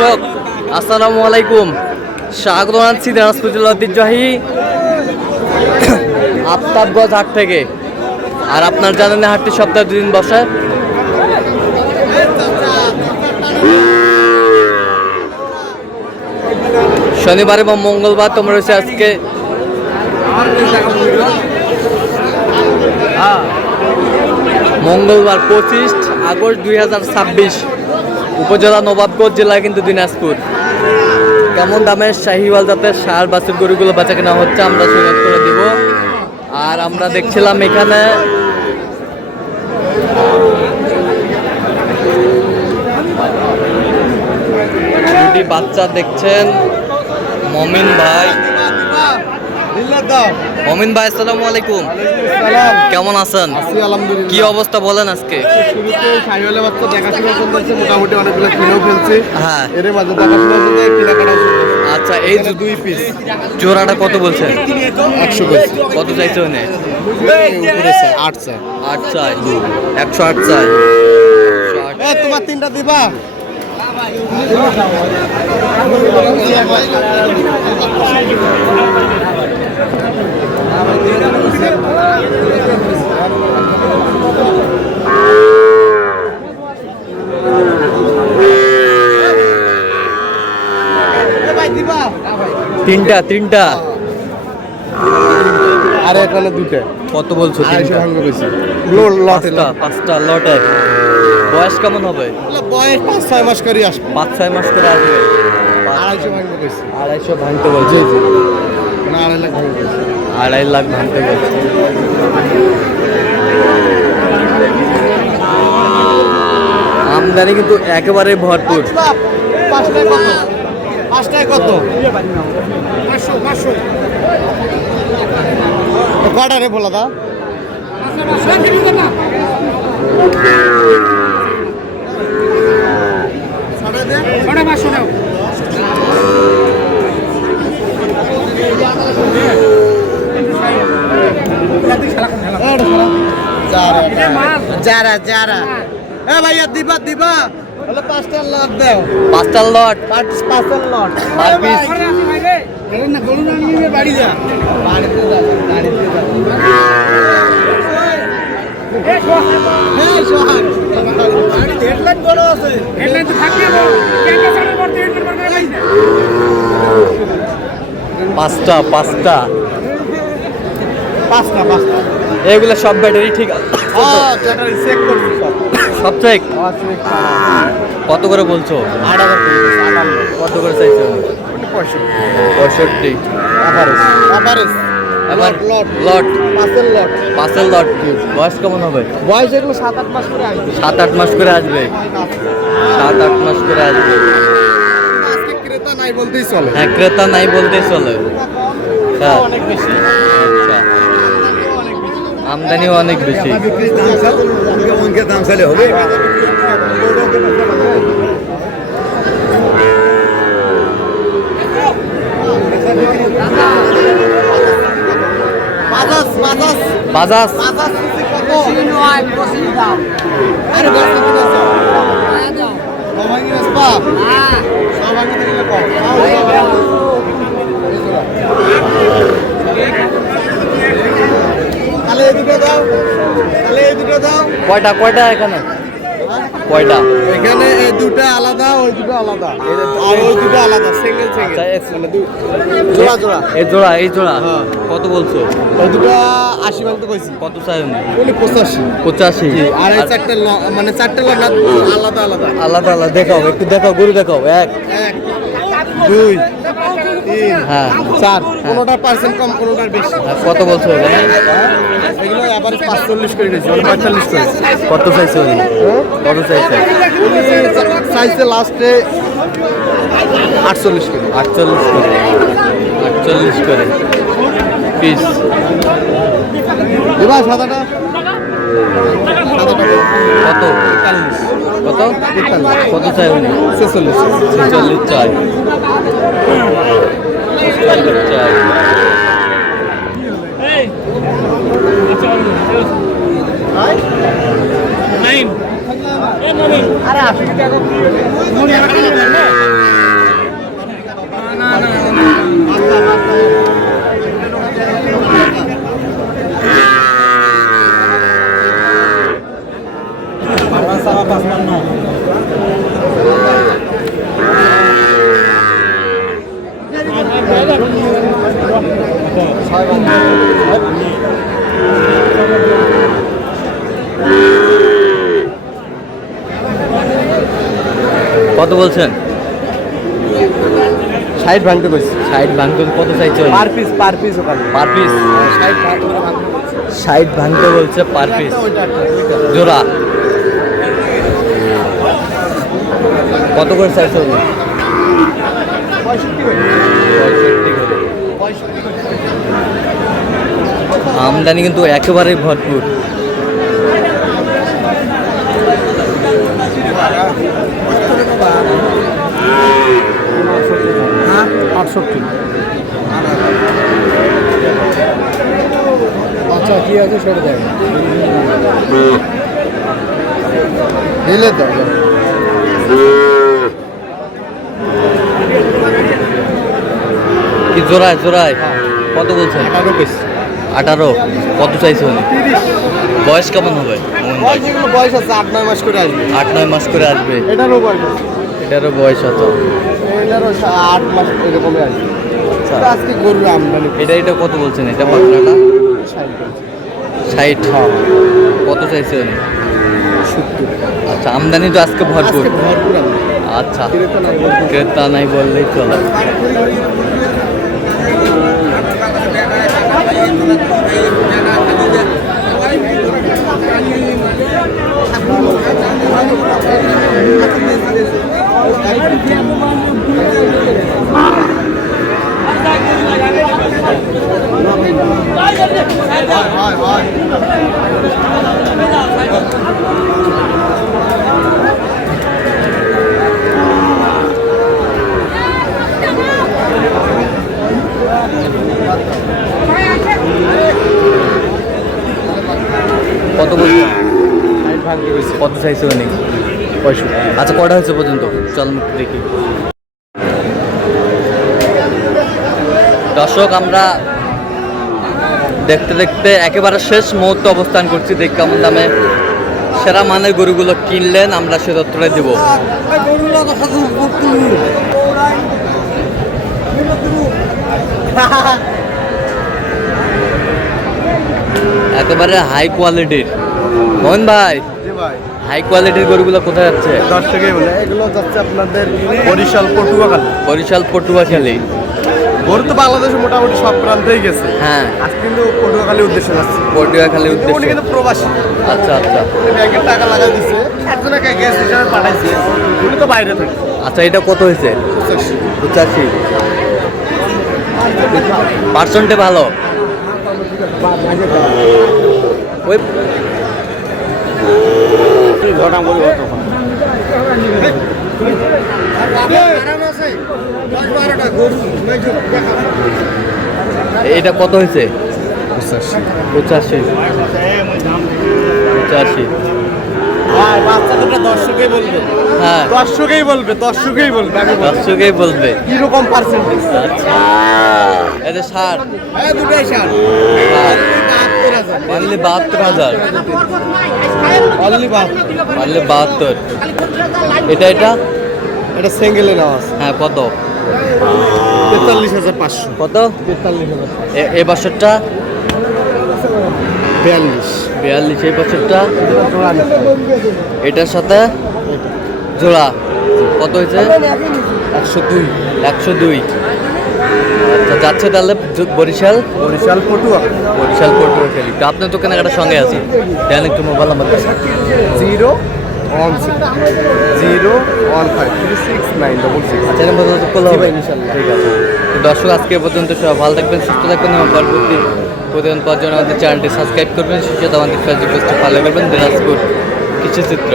দর্শক আসসালামু আলাইকুম, স্বাগত জানাচ্ছি দিনাজপুর জেলার ঐতিহ্যবাহী আফতাবগঞ্জ হাট থেকে। আর আপনার জানেন হাটটি সপ্তাহে 2 দিন বসে। শনিবার এবং মঙ্গলবার তোমরা রয়েছে আজকে মঙ্গলবার 25 আগস্ট 2026, উপজেলা নবাবগঞ্জ জেলা কিন্তু দিনাজপুর। কেমন দামের শাহিওয়াল জাতের ষাঁড় বাছুর গরুগুলো বেচা কেনা হচ্ছে আমরা সুযোগ করে দিব। আর আমরা দেখছিলাম এখানে দুটি বাচ্চা দেখছেন। মমিন ভাই, আসসালামু আলাইকুম, কেমন আছেন? কি অবস্থা বলেন আজকে? মোটামুটি অনেকগুলো কিনেও ফেলছি। হ্যাঁ, এর মাঝে দেখাশোনা চলছে, কেনাকাটা চলছে। আচ্ছা, এই 2 পিস জোড়াটা কত বলছেন? 100 বলছি। কত চাইছে ওনে? 8 চাই। 8 চাই, 108 চাই। তোমার 3টা দিবা? তিনটা আর এখানে 2টা। কত বলছো? 5টা লটে। বয়স কেমন হবে? বয়স 5-6 মাস করে আসবে। 5-6 মাস করে আসবে। 250 ভাঙতে বলছে। 2.5 লাখ ভাঙতে বলছে। আমদানি কিন্তু একেবারে ভরপুর। 5টায় কত? 500 কটা রে বলা দা? যারা এ ভাইয়া দিবা 5টার লট দাও। 5টার লট, 5টার লট পার পিস। বাড়ি যা, বাড়িতে যা। পাঁচটা এগুলো সব ব্যাটারি ঠিক আছে? সব চেক। কত করে বলছো? 8,000। কত করে চাইছো? 65। এভারেজ এবার লট 5 লট। বয়স কেমন হবে? বয়স এগুলো 7-8 মাস করে আসবে। 7-8 মাস করে আসবে। 7-8 মাস করে আসবে। আজকে ক্রেতা নাই বলতেই চলে। হ্যাঁ, ক্রেতা নাই বলতেই চলে। হ্যাঁ, অনেক বেশি। আচ্ছা, আমদানিও অনেক বেশি। দাম চাইলে হবে। বাজাজ কয়টা এখানে? কয়টা? এখানে এই 2টা আলাদা, ওই 2টা আলাদা, আর ওই 2টা আলাদা। সিঙ্গেল জোড়া। এই জোড়া হ্যাঁ। কত বলছো? ওই 2টা 80 ভাঙতে কইছি। কত চাই? উনি 85। আর এই 4টা মানে 4টা আলাদা। আলাদা। দেখাও, একটু দেখাও, গরু দেখাও। 1 2 3 হ্যাঁ 4। কোনোটার পার্সেন্ট কম, কোনোটার বেশি। কত বলছো এখানে? এগুলো আবার 45 করে নিয়েছি, 45 করে। কত চাইছে উনি? কত চাইছে? চাইছে লাস্টে 48 করে। 48 করে পিস। এবার সাদাটা কত? 41। কত চাই উনি? 46 চাই। কত বলছেন? 60 ভাঙতে কইছি। 60 ভাঙতে কত চাইছে? পার পিস ওখানে পার পিস 60 ভাঙতে বলছে পার পিস জোড়া। কত করে চাইছে? 65 করে। আমদানি কিন্তু একেবারেই ভরপুর। আচ্ছা কি আছে সেটা দেখ দিলে তো কি জোড়ায় জোড়ায় কত বলছেন? 18। কত চাইছে উনি? 30। বয়স কেমন হবে? যেগুলো বয়স আছে 8-9 মাস করে আসবে। 8-9 মাস করে আসবে। এটারও বয়স আছে। এটারও বয়স আছে। এটারও 8 মাস এরকমই আসবে। তো আজকে গরুর আমদানি এটা কত বলছেন? এটা পাতলাটা 60। কত চাইছে উনি? 70। আচ্ছা আমদানি তো আজকে ভরপুর। ভরপুর আচ্ছা ক্রেতা নাই বললেই চলে। কত বলছে? কত চাইছে উনি? 65। আচ্ছা কটা হয়েছে পর্যন্ত? চল একটু দেখি। দর্শক আমরা দেখতে দেখতে একেবারে শেষ মুহূর্তে অবস্থান করছি। দেখ কেমন দামে সেরা মানের গরুগুলো কিনলেন আমরা সে তথ্যটাই দেবো। একেবারে হাই কোয়ালিটির মোহন ভাই, হাই কোয়ালিটির গরুগুলো কোথায় যাচ্ছে? 10 টাকাই বলে এগুলো যাচ্ছে আপনাদের বরিশাল পটুয়াখালী। বরিশাল পটুয়াখালী। গরু তো বাংলাদেশে মোটামুটি সব প্রান্তেই গেছে। হ্যাঁ আজ কিন্তু পটুয়াখালী উদ্দেশ্যে যাচ্ছে। পটুয়াখালীর উনি উদ্দেশ্যে। কিন্তু প্রবাসী। আচ্ছা আচ্ছা ব্যাংকের টাকা লাগাই দিচ্ছে, একজনকে গ্যাস হিসাবে পাঠাইছে, উনি তো বাইরে থাকে। আচ্ছা এটা কত হয়েছে? 85। পার্সেন্টে ভালো। ওই ঘটনা বলি এটা কত হয়েছে? 85। বাচ্চা দুটো দর্শকেই বলবে। হ্যাঁ দর্শকেই বলবে, দর্শকেই বলবে। আমি বলবো। দর্শকেই বলবে কিরকম পার্সেন্টেজ? আচ্ছা এটা 60। হ্যাঁ দুটাই 60। অনলি 72,000। অনলি 72। এটা এটা এটা সিঙ্গেলে নেওয়া আছে। হ্যাঁ কত? 43,500। কত? 43,000। এ বছরটা 42। 42। এই বছরটা এটার সাথে জোড়া কত হয়েছে? 102। 102। আচ্ছা যাচ্ছে তাহলে বরিশাল পটুয়াখালী। বরিশাল পটুয়াখালী। তো আপনার তো কেনাকাটার সঙ্গে আছে দেন একটু মোবাইল নাম্বার 016-015-36966। আচ্ছা এরকম পর্যন্ত করলে হবে ইনশাল্লাহ। ঠিক আছে তো দর্শক আজকে পর্যন্ত সবাই ভালো থাকবেন, সুস্থ থাকবেন এবং পরবর্তী প্রতিদিন পাওয়ার জন্য আমাদের চ্যানেলটি সাবস্ক্রাইব করবেন, সেই সাথে আমাদের ফেসবুক পেজটি ফলো করবেন। দিনাজপুর কৃষি চিত্র।